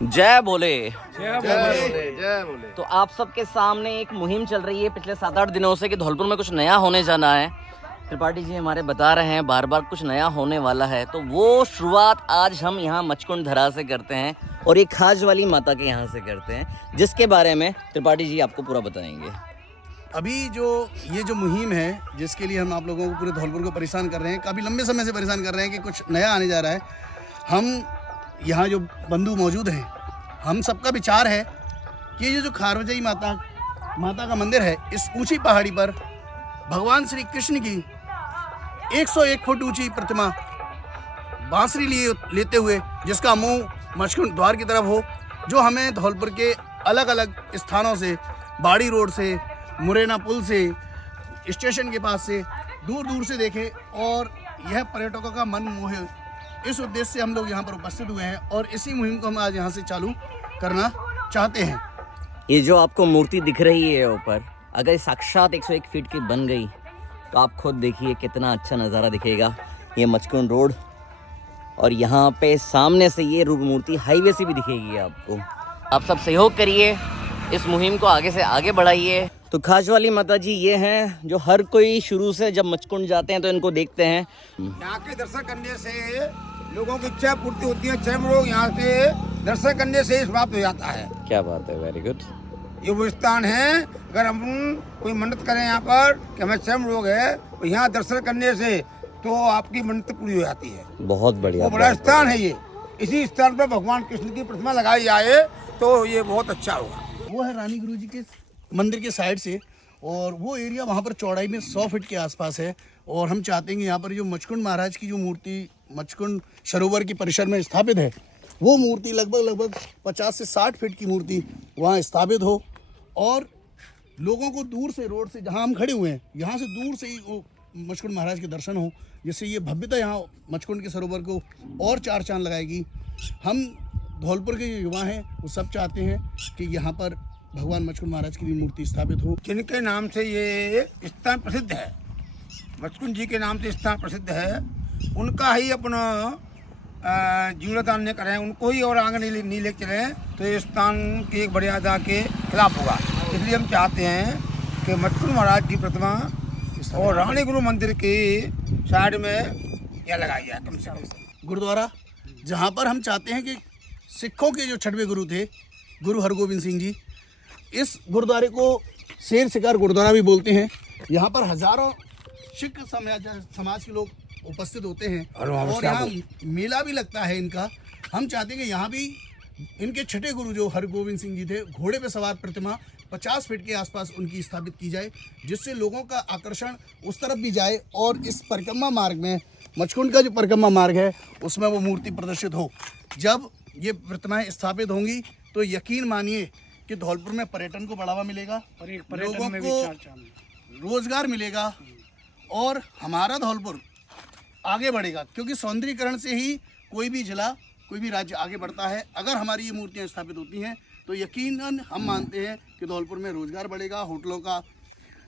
जय बोले। जय बोले, जय बोले। तो आप सबके सामने एक मुहिम चल रही है पिछले 7-8 दिनों से कि धौलपुर में कुछ नया होने जाना है। त्रिपाठी जी हमारे बता रहे हैं बार बार कुछ नया होने वाला है, तो वो शुरुआत आज हम यहाँ मचकुंड धरा से करते हैं और एक खाज वाली माता के यहाँ से करते हैं, जिसके बारे में त्रिपाठी जी आपको पूरा बताएंगे। अभी ये जो मुहिम है, जिसके लिए हम आप लोगों को पूरे धौलपुर को परेशान कर रहे हैं, काफ़ी लंबे समय से परेशान कर रहे हैं कि कुछ नया आने जा रहा है। हम यहाँ जो बंधु मौजूद हैं, हम सबका विचार है कि ये जो खारवजाई माता का मंदिर है, इस ऊंची पहाड़ी पर भगवान श्री कृष्ण की 101 फुट ऊंची प्रतिमा बांसुरी लेते हुए, जिसका मुंह मचकुंड द्वार की तरफ हो, जो हमें धौलपुर के अलग अलग स्थानों से, बाड़ी रोड से, मुरैना पुल से, स्टेशन के पास से, दूर दूर से देखे और यह पर्यटकों का मन मोहे। इस उद्देश्य से हम लोग यहाँ पर उपस्थित हुए हैं और इसी मुहिम को हम आज यहाँ से चालू करना चाहते हैं। ये जो आपको मूर्ति दिख रही है ऊपर, अगर साक्षात 101 फीट की बन गई तो आप खुद देखिए कितना अच्छा नज़ारा दिखेगा। ये मचकुंड रोड और यहाँ पे सामने से ये रूप मूर्ति हाईवे से भी दिखेगी आपको। आप सब सहयोग करिए, इस मुहिम को आगे से आगे बढ़ाइए। तो खाज वाली माता जी ये हैं जो हर कोई शुरू से जब मचकुंड जाते हैं तो इनको देखते हैं। यहाँ के दर्शन करने से लोगों की इच्छा पूर्ति होती है। क्षय रोग यहाँ से दर्शन करने से समाप्त हो जाता है। क्या बात है, वेरी गुड। ये वो स्थान है, अगर हम कोई मन्नत करें यहाँ पर कि हमें क्षय रोग है, तो यहाँ दर्शन करने से तो आपकी मन्नत पूरी हो जाती है। बहुत बढ़िया, वो बड़ा स्थान है ये। इसी स्थान पर भगवान कृष्ण की प्रतिमा लगाई जाए तो ये बहुत अच्छा होगा। वो है रानी गुरु जी के मंदिर के साइड से, और वो एरिया वहाँ पर चौड़ाई में 100 फीट के आसपास है। और हम चाहते हैं कि यहाँ पर जो मचकुंड महाराज की जो मूर्ति मचकुंड सरोवर की परिसर में स्थापित है, वो मूर्ति लगभग 50 से 60 फीट की मूर्ति वहाँ स्थापित हो और लोगों को दूर से, रोड से जहाँ हम खड़े हुए हैं, यहाँ से दूर से ही वो मचकुंड महाराज के दर्शन हो, जिससे ये भव्यता यहाँ मचकुंड के सरोवर को और 4 चांद लगाएगी। हम धौलपुर के जो युवा हैं वो सब चाहते हैं कि यहाँ पर भगवान मचकुंड महाराज की भी मूर्ति स्थापित हो। जिनके नाम से ये स्थान प्रसिद्ध है, मचकुंड जी के नाम से स्थान प्रसिद्ध है, उनका ही अपना जीर्णोद्धार न करें, उनको ही और आगे नहीं ले चलें तो ये स्थान की एक मर्यादा के खिलाफ होगा। इसलिए हम चाहते हैं कि मचकुंड महाराज की प्रतिमा और रानी गुरु मंदिर की साइड में यह लगाई जाए कम से कम। गुरुद्वारा जहाँ पर हम चाहते हैं कि सिखों के जो 6वें गुरु थे, गुरु हरगोबिंद सिंह जी, इस गुरुद्वारे को शेर शिकार गुरुद्वारा भी बोलते हैं। यहाँ पर हजारों सिख समाज के लोग उपस्थित होते हैं और यहाँ मेला भी लगता है इनका। हम चाहते हैं कि यहाँ भी इनके 6ठे गुरु जो हरगोबिंद सिंह जी थे, घोड़े पे सवार प्रतिमा 50 फीट के आसपास उनकी स्थापित की जाए, जिससे लोगों का आकर्षण उस तरफ भी जाए और इस परिक्रमा मार्ग में, मचकुंड का जो परिक्रमा मार्ग है, उसमें वो मूर्ति प्रदर्शित हो। जब ये प्रतिमाएं स्थापित होंगी तो यकीन मानिए कि धौलपुर में पर्यटन को बढ़ावा मिलेगा और लोगों को रोजगार मिलेगा और हमारा धौलपुर आगे बढ़ेगा, क्योंकि सौंदर्यीकरण से ही कोई भी जिला, कोई भी राज्य आगे बढ़ता है। अगर हमारी ये मूर्तियाँ स्थापित होती हैं तो यकीनन हम मानते हैं कि धौलपुर में रोजगार बढ़ेगा, होटलों का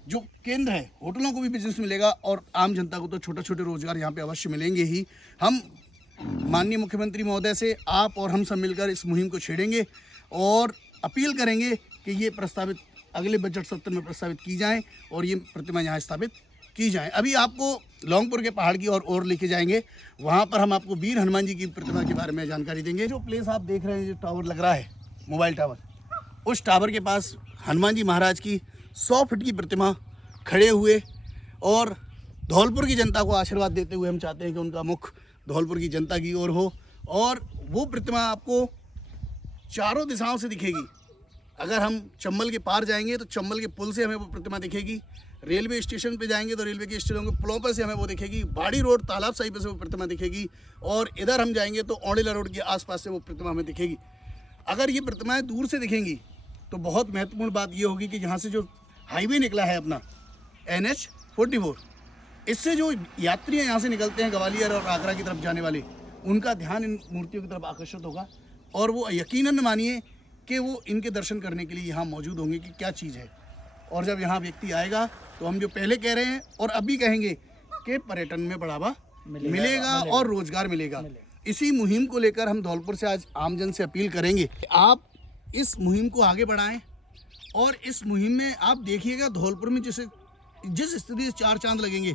जो केंद्र है, होटलों को भी बिजनेस मिलेगा और आम जनता को तो छोटे छोटे रोजगार यहाँ पे अवश्य मिलेंगे ही। हम माननीय मुख्यमंत्री महोदय से आप और हम सब मिलकर इस मुहिम को छेड़ेंगे और अपील करेंगे कि ये प्रस्तावित अगले बजट सत्र में प्रस्तावित की जाएं और ये प्रतिमा यहाँ स्थापित की जाएं। अभी आपको लौंगपुर के पहाड़ की और लेके जाएंगे, वहाँ पर हम आपको वीर हनुमान जी की प्रतिमा के बारे में जानकारी देंगे। जो प्लेस आप देख रहे हैं, जो टावर लग रहा है, मोबाइल टावर, उस टावर के पास हनुमान जी महाराज की 100 फीट की प्रतिमा खड़े हुए और धौलपुर की जनता को आशीर्वाद देते हुए हम चाहते हैं कि उनका मुख धौलपुर की जनता की ओर हो और वो प्रतिमा आपको चारों दिशाओं से दिखेगी। अगर हम चंबल के पार जाएंगे तो चंबल के पुल से हमें वो प्रतिमा दिखेगी, रेलवे स्टेशन पे जाएंगे तो रेलवे के स्टेशन के पुलों पर से हमें वो दिखेगी, बाड़ी रोड तालाब साहिब पे से वो प्रतिमा दिखेगी और इधर हम जाएंगे तो औड़ेला रोड के आसपास से वो प्रतिमा हमें दिखेगी। अगर ये प्रतिमाएं दूर से दिखेंगी तो बहुत महत्वपूर्ण बात ये होगी कि यहाँ से जो हाईवे निकला है अपना NH-44, इससे जो यात्रियाँ यहाँ से निकलते हैं ग्वालियर और आगरा की तरफ जाने वाले, उनका ध्यान इन मूर्तियों की तरफ आकर्षित होगा और वो यकीनन मानिए कि वो इनके दर्शन करने के लिए यहाँ मौजूद होंगे कि क्या चीज़ है। और जब यहाँ व्यक्ति आएगा तो हम जो पहले कह रहे हैं और अभी कहेंगे कि पर्यटन में बढ़ावा मिलेगा और रोजगार मिलेगा। इसी मुहिम को लेकर हम धौलपुर से आज आमजन से अपील करेंगे कि आप इस मुहिम को आगे बढ़ाएं और इस मुहिम में आप देखिएगा धौलपुर में जिस स्थिति से 4 चांद लगेंगे,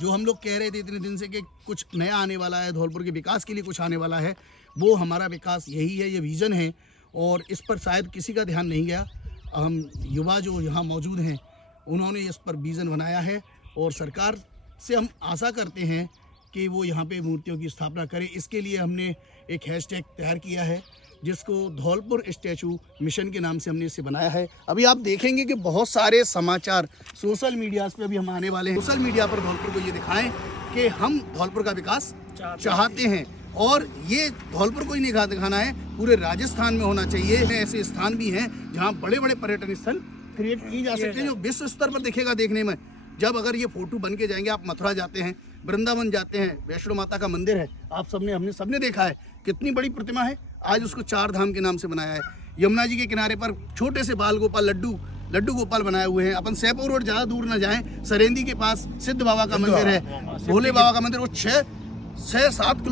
जो हम लोग कह रहे थे इतने दिन से कि कुछ नया आने वाला है, धौलपुर के विकास के लिए कुछ आने वाला है, वो हमारा विकास यही है, ये विज़न है और इस पर शायद किसी का ध्यान नहीं गया। हम युवा जो यहाँ मौजूद हैं उन्होंने इस पर विज़न बनाया है और सरकार से हम आशा करते हैं कि वो यहाँ पे मूर्तियों की स्थापना करें। इसके लिए हमने एक हैशटैग तैयार किया है जिसको धौलपुर स्टैचू मिशन के नाम से हमने इसे बनाया है। अभी आप देखेंगे कि बहुत सारे समाचार सोशल मीडिया पे भी हम आने वाले हैं। सोशल मीडिया पर धौलपुर को ये दिखाएं कि हम धौलपुर का विकास चाहते हैं और ये धौलपुर को ही नहीं दिखाना है, पूरे राजस्थान में होना चाहिए। ऐसे स्थान भी हैं जहाँ बड़े बड़े पर्यटन स्थल क्रिएट किए जा सकते हैं जो विश्व स्तर पर दिखेगा देखने में। जब अगर ये फोटो बन के जाएंगे, आप मथुरा जाते हैं, वृंदावन जाते हैं, वैष्णो माता का मंदिर है, आप हमने सबने देखा है कितनी बड़ी प्रतिमा है, आज उसको 4 धाम के नाम से बनाया है। यमुना जी के किनारे पर छोटे से बाल गोपाल लड्डू गोपाल बनाए हुए हैं। अपन सैपुर रोड ज़्यादा दूर ना जाएं, सरेंदी के पास सिद्ध बाबा का मंदिर है, भोले बाबा का मंदिर, वो 6-7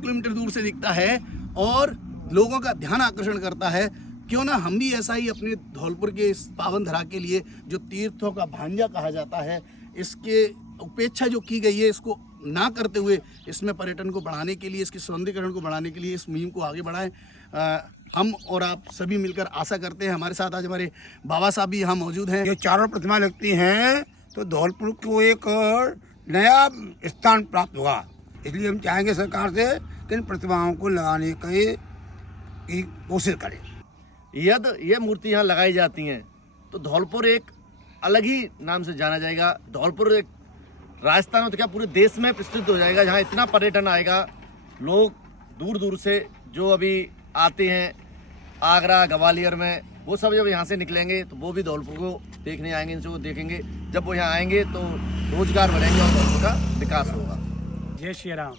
किलोमीटर दूर से दिखता है और लोगों का ध्यान आकर्षण करता है। क्यों ना हम भी ऐसा ही अपने धौलपुर के इस पावन धरा के लिए, जो तीर्थों का भांजा कहा जाता है, इसके उपेक्षा जो की गई है, इसको ना करते हुए इसमें पर्यटन को बढ़ाने के लिए, इसके सौंदर्यीकरण को बढ़ाने के लिए इस मुहिम को आगे बढ़ाएं। हम और आप सभी मिलकर आशा करते हैं। हमारे साथ आज हमारे बाबा साहब भी यहाँ मौजूद हैं। ये चारों प्रतिमा लगती हैं तो धौलपुर को एक नया स्थान प्राप्त होगा। इसलिए हम चाहेंगे सरकार से कि इन प्रतिमाओं को लगाने की कोशिश करें। यदि ये मूर्ति यहाँ लगाई जाती हैं तो धौलपुर एक अलग ही नाम से जाना जाएगा। धौलपुर एक राजस्थान में तो क्या पूरे देश में प्रसिद्ध हो जाएगा, जहाँ इतना पर्यटन आएगा। लोग दूर दूर से जो अभी आते हैं आगरा ग्वालियर में, वो सब जब यहाँ से निकलेंगे तो वो भी धौलपुर को देखने आएंगे, इनसे वो देखेंगे। जब वो यहाँ आएंगे तो रोजगार बढ़ेंगे और धौलपुर का विकास होगा। जय श्री राम।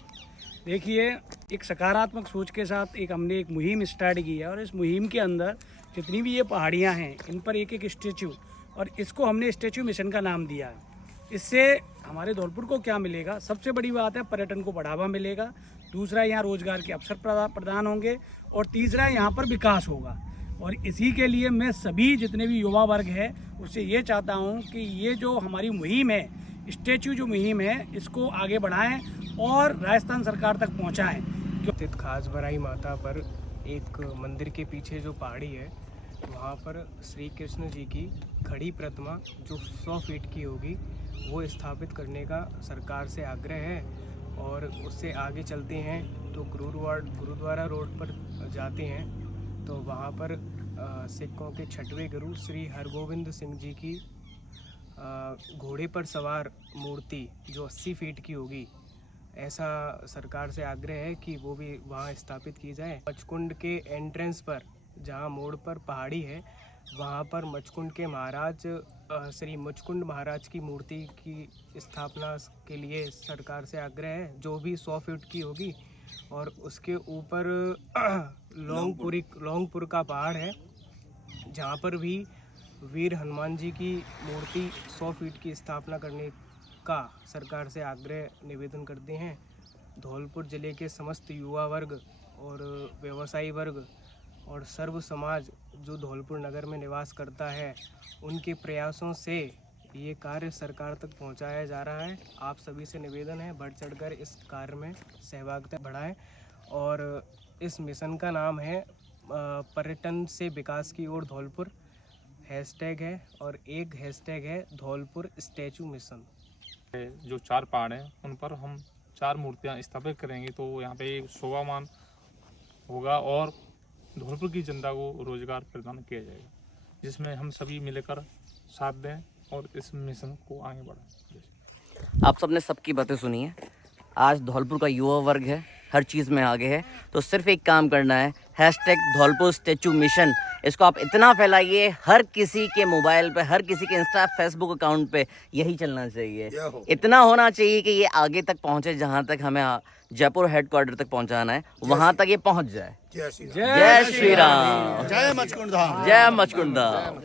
देखिए, एक सकारात्मक सोच के साथ हमने एक मुहिम स्टार्ट की है और इस मुहिम के अंदर जितनी भी ये पहाड़ियाँ हैं इन पर एक स्टैचू, और इसको हमने स्टैचू मिशन का नाम दिया है। इससे हमारे धौलपुर को क्या मिलेगा? सबसे बड़ी बात है पर्यटन को बढ़ावा मिलेगा, दूसरा यहाँ रोजगार के अवसर प्रदान होंगे और तीसरा यहाँ पर विकास होगा। और इसी के लिए मैं सभी जितने भी युवा वर्ग है उससे ये चाहता हूँ कि ये जो हमारी मुहिम है, स्टैचू जो मुहिम है, इसको आगे बढ़ाएं और राजस्थान सरकार तक पहुँचाएँ। स्थित खास बराई माता पर एक मंदिर के पीछे जो पहाड़ी है, वहाँ पर श्री कृष्ण जी की खड़ी प्रतिमा जो 100 फीट की होगी वो स्थापित करने का सरकार से आग्रह है। और उससे आगे चलते हैं तो गुरुद्वारा रोड पर जाते हैं तो वहाँ पर सिखों के 6वें गुरु श्री हरगोविंद सिंह जी की घोड़े पर सवार मूर्ति जो 80 फीट की होगी, ऐसा सरकार से आग्रह है कि वो भी वहाँ स्थापित की जाए। मचकुंड के एंट्रेंस पर जहाँ मोड़ पर पहाड़ी है, वहाँ पर मचकुंड के महाराज श्री मुचकुंद महाराज की मूर्ति की स्थापना के लिए सरकार से आग्रह है, जो भी 100 फीट की होगी। और उसके ऊपर लौंगपुर का पहाड़ है, जहाँ पर भी वीर हनुमान जी की मूर्ति 100 फीट की स्थापना करने का सरकार से आग्रह निवेदन करते हैं। धौलपुर जिले के समस्त युवा वर्ग और व्यवसायी वर्ग और सर्व समाज जो धौलपुर नगर में निवास करता है, उनके प्रयासों से ये कार्य सरकार तक पहुंचाया जा रहा है। आप सभी से निवेदन है बढ़ चढ़कर इस कार्य में सहभागिता बढ़ाएं। और इस मिशन का नाम है पर्यटन से विकास की ओर धौलपुर, हैशटैग है, और एक हैशटैग है धौलपुर स्टैचू मिशन। जो 4 पहाड़ हैं उन पर हम 4 मूर्तियां स्थापित करेंगे तो यहाँ पे शोभामान होगा और धौलपुर की जनता को रोजगार प्रदान किया जाएगा, जिसमें हम सभी मिलकर साथ दें और इस मिशन को आगे बढ़ाएं। आप सबने सबकी बातें सुनी है। आज धौलपुर का युवा वर्ग है, हर चीज़ में आगे है, तो सिर्फ एक काम करना है, हैशटैग धौलपुर स्टैचू मिशन, इसको आप इतना फैलाइए, हर किसी के मोबाइल पे, हर किसी के इंस्टा फेसबुक अकाउंट पे यही चलना चाहिए। इतना होना चाहिए कि ये आगे तक पहुँचे, जहाँ तक हमें जयपुर हेडक्वार्टर तक पहुँचाना है, वहाँ तक ये पहुँच जाए। जय श्री राम। जय श्री राम। जय मचकुंड धाम। जय मचकुंड धाम।